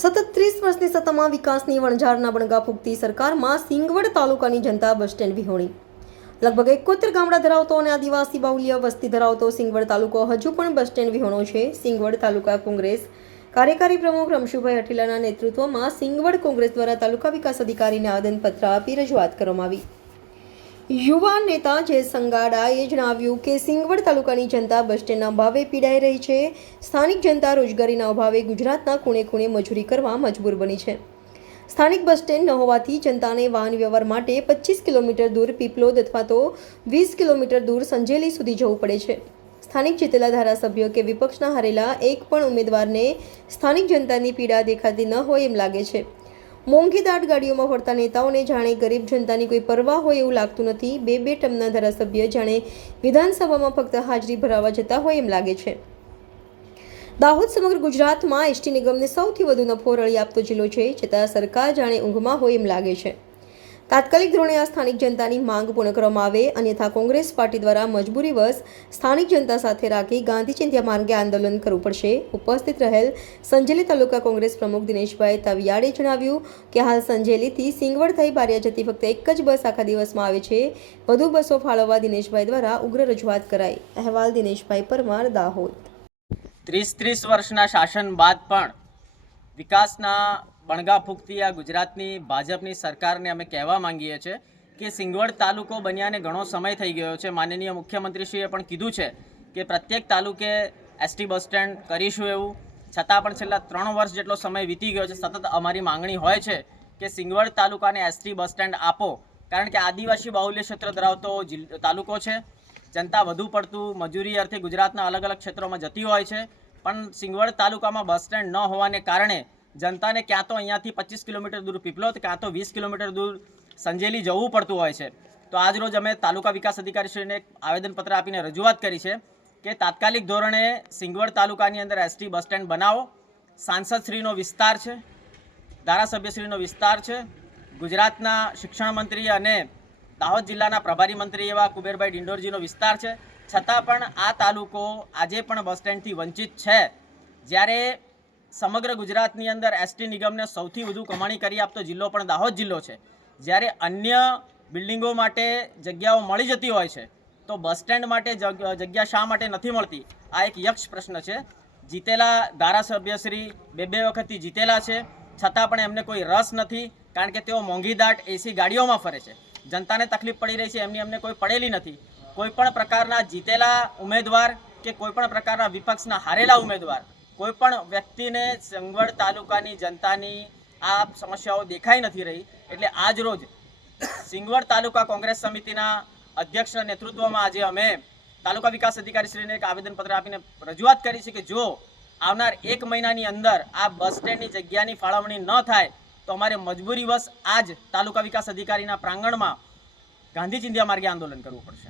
સતત ત્રીસ વર્ષની સત્તામાં વિકાસની વણઝારના બણગા ફૂંકતી સરકારમાં સિંગવડ તાલુકાની જનતા બસ સ્ટેન્ડ વિહોણી. લગભગ એકોતેર ગામડા ધરાવતો અને આદિવાસી બાહુલ્ય વસ્તી ધરાવતો સિંગવડ તાલુકો હજુ પણ બસ સ્ટેન્ડ વિહોણો છે. સિંગવડ તાલુકા કોંગ્રેસ કાર્યકારી પ્રમુખ રમશુભાઈ અઠીલાના નેતૃત્વમાં સિંગવડ કોંગ્રેસ દ્વારા તાલુકા વિકાસ અધિકારીને આવેદનપત્ર આપી રજૂઆત કરવામાં આવી. યુવા નેતા જે સંગાડાએ જણાવ્યું કે સિંગવડ તાલુકાની જનતા બસ સ્ટેન્ડના અભાવે પીડાઈ રહી છે. સ્થાનિક જનતા રોજગારીના અભાવે ગુજરાતના ખૂણે ખૂણે મજૂરી કરવા મજબૂર બની છે. સ્થાનિક બસ સ્ટેન્ડ ન હોવાથી જનતાને વાહન વ્યવહાર માટે પચીસ કિલોમીટર દૂર પીપલોદ અથવા તો વીસ કિલોમીટર દૂર સંજેલી સુધી જવું પડે છે. સ્થાનિક જીતેલા ધારાસભ્યો કે વિપક્ષના હારેલા એક પણ ઉમેદવારને સ્થાનિક જનતાની પીડા દેખાતી ન હોય એમ લાગે છે. મોંઘી દાટ ગાડીઓમાં ફરતા નેતાઓને જાણે ગરીબ જનતાની કોઈ પરવા હોય એવું લાગતું નથી. બે બે ટમના ધારાસભ્ય જાણે વિધાનસભામાં ફક્ત હાજરી ભરાવા જતા હોય એમ લાગે છે. દાહોદ સમગ્ર ગુજરાતમાં એસટી નિગમને સૌથી વધુ નફો રળી આપતો જિલ્લો છે, છતાં સરકાર જાણે ઊંઘમાં હોય એમ લાગે છે. તાત્કાલિક ધોરણે આ સ્થાનિક જનતાની માંગ પૂર્ણ કરવામાં આવે, અન્યથા કોંગ્રેસ પાર્ટી દ્વારા મજબૂરીવશ સ્થાનિક જનતા સાથે રાખી ગાંધી ચિંધ્યા માર્ગે આંદોલન કરવું પડશે. ઉપસ્થિત રહેલ સંજેલી તાલુકા કોંગ્રેસ પ્રમુખ દિનેશભાઈ તવિયાડે જણાવ્યું કે હાલ સંજેલીથી સિંગવડ થઈ બારિયા જતી ફક્ત એક જ બસ આખા દિવસમાં આવે છે. વધુ બસો ફાળવવા દિનેશભાઈ દ્વારા ઉગ્ર રજૂઆત કરાઈ. અહેવાલ દિનેશભાઈ પરમાર દાહોદ. ત્રીસ ત્રીસ વર્ષના શાસન બાદ પણ વિકાસના બણગા ફૂંકતી આ ગુજરાતની, ભાજપની સરકારને અમે કહેવા માંગીએ છીએ કે સિંગવડ તાલુકો બન્યાને ઘણો સમય થઈ ગયો છે. માનનીય મુખ્યમંત્રીશ્રીએ પણ કીધું છે કે પ્રત્યેક તાલુકે એસટી બસ સ્ટેન્ડ કરીશું એવું. છતાં પણ છેલ્લા ત્રણ વર્ષ જેટલો સમય વીતી ગયો છે, સતત અમારી માંગણી હોય છે કે સિંગવડ તાલુકાને એસટી બસ સ્ટેન્ડ આપો. કારણ કે આદિવાસી બાહુલ્ય ક્ષેત્ર ધરાવતો તાલુકો છે. જનતા વધુ પડતું મજૂરી અર્થે ગુજરાતના અલગ અલગ ક્ષેત્રોમાં જતી હોય છે. પણ સિંગવડ તાલુકામાં બસ સ્ટેન્ડ ન હોવાને કારણે જનતાને ક્યાં તો અહીંયાથી પચીસ કિલોમીટર દૂર પીપલોદ, ક્યાં તો વીસ કિલોમીટર દૂર સંજેલી જવું પડતું હોય છે. તો આજ રોજ અમે તાલુકા વિકાસ અધિકારીશ્રીને એક આવેદનપત્ર આપીને રજૂઆત કરી છે કે તાત્કાલિક ધોરણે સિંગવડ તાલુકાની અંદર એસટી બસ સ્ટેન્ડ બનાવો. સાંસદશ્રીનો વિસ્તાર છે, ધારાસભ્યશ્રીનો વિસ્તાર છે, ગુજરાતના શિક્ષણ મંત્રી અને દાહોદ જિલ્લાના પ્રભારી મંત્રી એવા કુબેરભાઈ ડિંડોરજીનો વિસ્તાર છે. છતાં પણ આ તાલુકો આજે પણ બસ સ્ટેન્ડથી વંચિત છે. જ્યારે સમગ્ર ગુજરાતની અંદર એસટી નિગમને સૌથી વધુ કમાણી કરી આપતો જિલ્લો પણ દાહોદ જિલ્લો છે. જ્યારે અન્ય બિલ્ડિંગો માટે જગ્યાઓ મળી જતી હોય છે, તો બસ સ્ટેન્ડ માટે જગ્યા શા માટે નથી મળતી? આ એક યક્ષ પ્રશ્ન છે. જીતેલા ધારાસભ્યશ્રી બે બે વખતથી જીતેલા છે, છતાં પણ એમને કોઈ રસ નથી, કારણ કે તેઓ મોંઘીદાટ એસી ગાડીઓમાં ફરે છે. જનતાને તકલીફ પડી રહી છે, એમની અમને કોઈ પડેલી નથી. કોઈ પણ પ્રકારના જીતેલા ઉમેદવાર કે કોઈપણ પ્રકારના વિપક્ષના હારેલા ઉમેદવાર, કોઈપણ વ્યક્તિને સંગવડ તાલુકાની જનતાની આ સમસ્યાઓ દેખાઈ નથી રહી, એટલે આજ રોજ સિંગવડ તાલુકા કોંગ્રેસ સમિતિના અધ્યક્ષના નેતૃત્વમાં આજે અમે તાલુકા વિકાસ અધિકારીશ્રીને એક આવેદનપત્ર આપીને રજૂઆત કરી છે કે જો આવનાર એક મહિનાની અંદર આ બસ સ્ટેન્ડની જગ્યાની ફાળવણી ન થાય, તો અમારે મજબૂરીવશ આજ તાલુકા વિકાસ અધિકારીના પ્રાંગણમાં ગાંધી ચિંધ્યા માર્ગે આંદોલન કરવું પડશે.